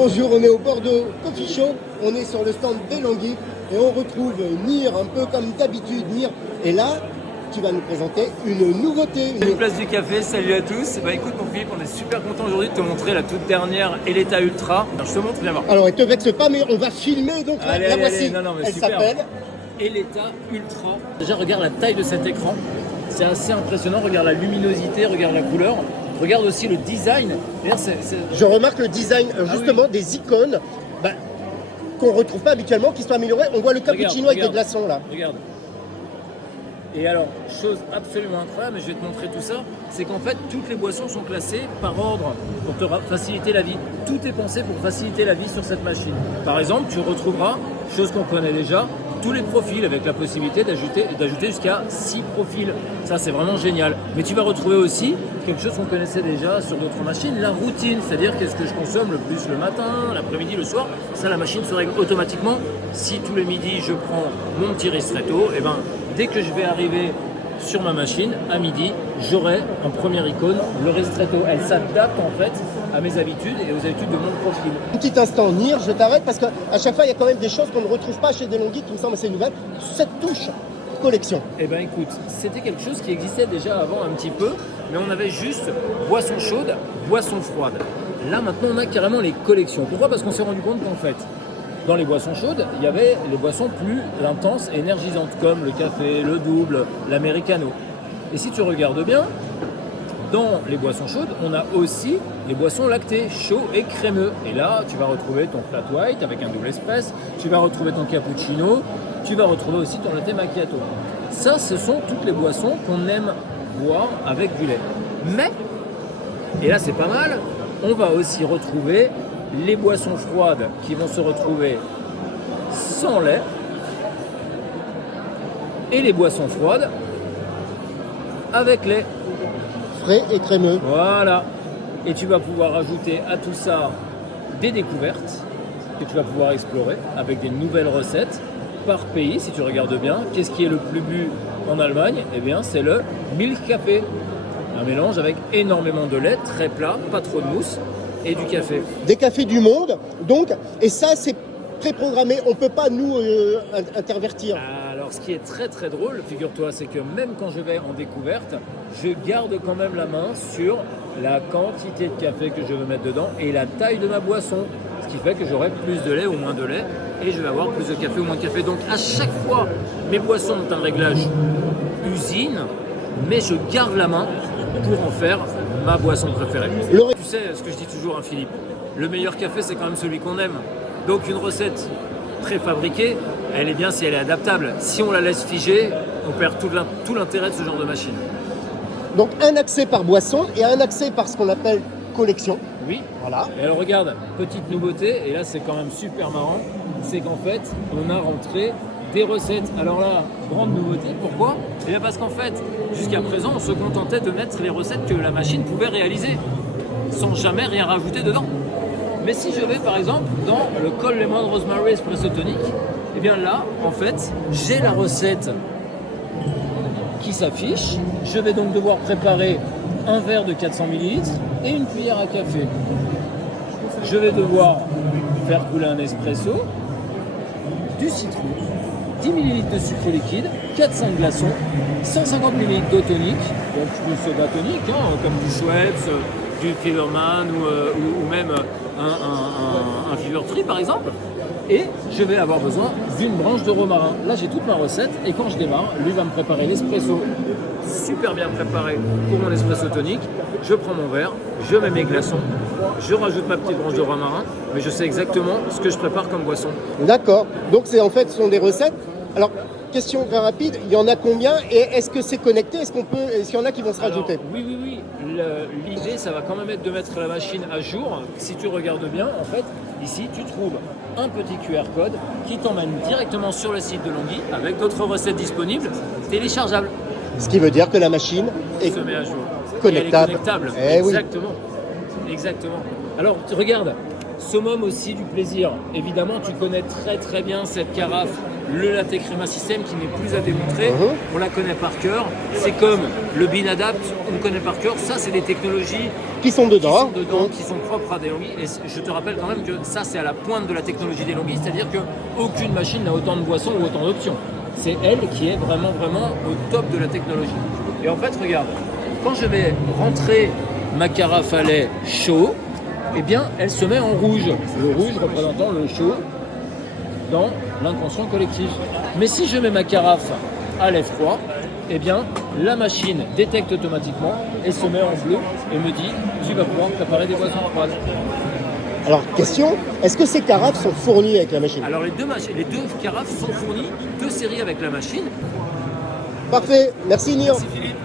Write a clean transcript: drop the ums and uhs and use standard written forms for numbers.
bonjour, on est au Bordeaux Coffee Shop, on est sur le stand d'Elonghi et on retrouve Nir, un peu comme d'habitude, Nir. Et là, tu vas nous présenter une nouveauté. Salut Place du Café, salut à tous. Bah écoute mon Philippe, on est super content aujourd'hui de te montrer la toute dernière Eletta Ultra. Alors, je te montre, viens voir. Alors, ne te vexe pas, mais on va filmer, donc la voici. Non, mais elle super. s'appelle Eletta Ultra. Déjà, regarde la taille de cet écran. C'est assez impressionnant. Regarde la luminosité, regarde la couleur. Regarde aussi le design. Je remarque le design justement des icônes qu'on ne retrouve pas habituellement, qui sont améliorées. On voit le cappuccino avec des glaçons là. Regarde. Et alors, chose absolument incroyable, et je vais te montrer tout ça, c'est qu'en fait, toutes les boissons sont classées par ordre pour te faciliter la vie. Tout est pensé pour faciliter la vie sur cette machine. Par exemple, tu retrouveras, chose qu'on connaît déjà, tous les profils avec la possibilité d'ajouter jusqu'à 6 profils. Ça, c'est vraiment génial. Mais tu vas retrouver aussi quelque chose qu'on connaissait déjà sur d'autres machines, la routine, c'est-à-dire qu'est-ce que je consomme le plus le matin, l'après-midi, le soir. Ça, la machine se règle automatiquement. Si tous les midis, je prends mon petit ristretto, et ben, dès que je vais arriver sur ma machine, à midi, j'aurai en première icône le ristretto. Elle s'adapte en fait à mes habitudes et aux habitudes de mon profil. Un petit instant, Nir, je t'arrête parce qu'à chaque fois, il y a quand même des choses qu'on ne retrouve pas chez Delonghi qui me semblent assez nouvelles. Cette touche collection. Eh bien écoute, c'était quelque chose qui existait déjà avant un petit peu, mais on avait juste boisson chaude, boisson froide. Là maintenant, on a carrément les collections. Pourquoi ? Parce qu'on s'est rendu compte qu'en fait, dans les boissons chaudes, il y avait les boissons plus intenses et énergisantes, comme le café, le double, l'americano. Et si tu regardes bien, dans les boissons chaudes, on a aussi les boissons lactées, chaud et crémeux. Et là, tu vas retrouver ton flat white avec un double espresso, tu vas retrouver ton cappuccino, tu vas retrouver aussi ton latte macchiato. Ça, ce sont toutes les boissons qu'on aime boire avec du lait. Mais, et là c'est pas mal, on va aussi retrouver les boissons froides qui vont se retrouver sans lait et les boissons froides avec lait. Frais et crémeux. Voilà. Et tu vas pouvoir ajouter à tout ça des découvertes que tu vas pouvoir explorer avec des nouvelles recettes par pays. Si tu regardes bien, qu'est-ce qui est le plus bu en Allemagne ? Eh bien, c'est le Milk Café. Un mélange avec énormément de lait, très plat, pas trop de mousse et du café. Des cafés du monde, donc, et ça, c'est préprogrammé. On ne peut pas nous intervertir. Alors, ce qui est très très drôle, figure-toi, c'est que même quand je vais en découverte, je garde quand même la main sur la quantité de café que je veux mettre dedans et la taille de ma boisson. Ce qui fait que j'aurai plus de lait ou moins de lait et je vais avoir plus de café ou moins de café. Donc, à chaque fois, mes boissons ont un réglage usine, mais je garde la main pour en faire ma boisson préférée. Tu sais ce que je dis toujours, hein, Philippe, le meilleur café, c'est quand même celui qu'on aime. Donc, une recette préfabriquée, elle est bien si elle est adaptable. Si on la laisse figée, on perd tout l'intérêt de ce genre de machine. Donc un accès par boisson et un accès par ce qu'on appelle collection. Oui. Voilà. Et alors regarde, petite nouveauté, et là c'est quand même super marrant, c'est qu'en fait, on a rentré des recettes. Alors là, grande nouveauté, pourquoi ? Eh bien parce qu'en fait, jusqu'à présent, on se contentait de mettre les recettes que la machine pouvait réaliser, sans jamais rien rajouter dedans. Mais si je vais par exemple dans le Col Lemon Rosemary Espresso Tonic, et bien là, en fait, j'ai la recette qui s'affiche. Je vais donc devoir préparer un verre de 400 ml et une cuillère à café. Je vais devoir faire couler un espresso, du citron, 10 ml de sucre liquide, 400 glaçons, 150 ml d'eau tonique, donc du soda tonique, comme du Schweppes, du Feverman ou même un Fever Tree par exemple. Et je vais avoir besoin d'une branche de romarin. Là, j'ai toute ma recette et quand je démarre, lui va me préparer l'espresso super bien préparé pour mon espresso tonique. Je prends mon verre, je mets mes glaçons, je rajoute ma petite branche de romarin, mais je sais exactement ce que je prépare comme boisson. D'accord. Donc, ce sont des recettes. Alors, question très rapide, il y en a combien et est-ce que c'est connecté ? Est-ce qu'il y en a qui vont se rajouter ? Oui. L'idée, ça va quand même être de mettre la machine à jour. Si tu regardes bien, en fait, ici, tu trouves un petit QR code qui t'emmène directement sur le site de Longhi avec d'autres recettes disponibles téléchargeables. Ce qui veut dire que la machine est se met à jour. connectable. Et elle est connectable. Exactement. Oui. Exactement. Alors, regarde, summum aussi du plaisir. Évidemment, tu connais très très bien cette carafe, le Latte Crema System qui n'est plus à démontrer. On la connaît par cœur. C'est comme le Bean Adapt, on le connaît par cœur. Ça, c'est des technologies qui sont dedans. Qui sont propres à DeLonghi. Et je te rappelle quand même que ça, c'est à la pointe de la technologie DeLonghi, c'est-à-dire qu'aucune machine n'a autant de boissons ou autant d'options. C'est elle qui est vraiment au top de la technologie. Et en fait, regarde, quand je vais rentrer ma carafe à lait chaud, eh bien, elle se met en rouge. Le rouge représentant le chaud dans l'inconscient collectif. Mais si je mets ma carafe à lait froid, eh bien, la machine détecte automatiquement et se met en bleu et me dit « Tu vas pouvoir préparer des boissons froides ». Alors, question, est-ce que ces carafes sont fournies avec la machine? Alors, les deux carafes sont fournies, 2 séries avec la machine. Parfait, merci Nir. Merci Philippe.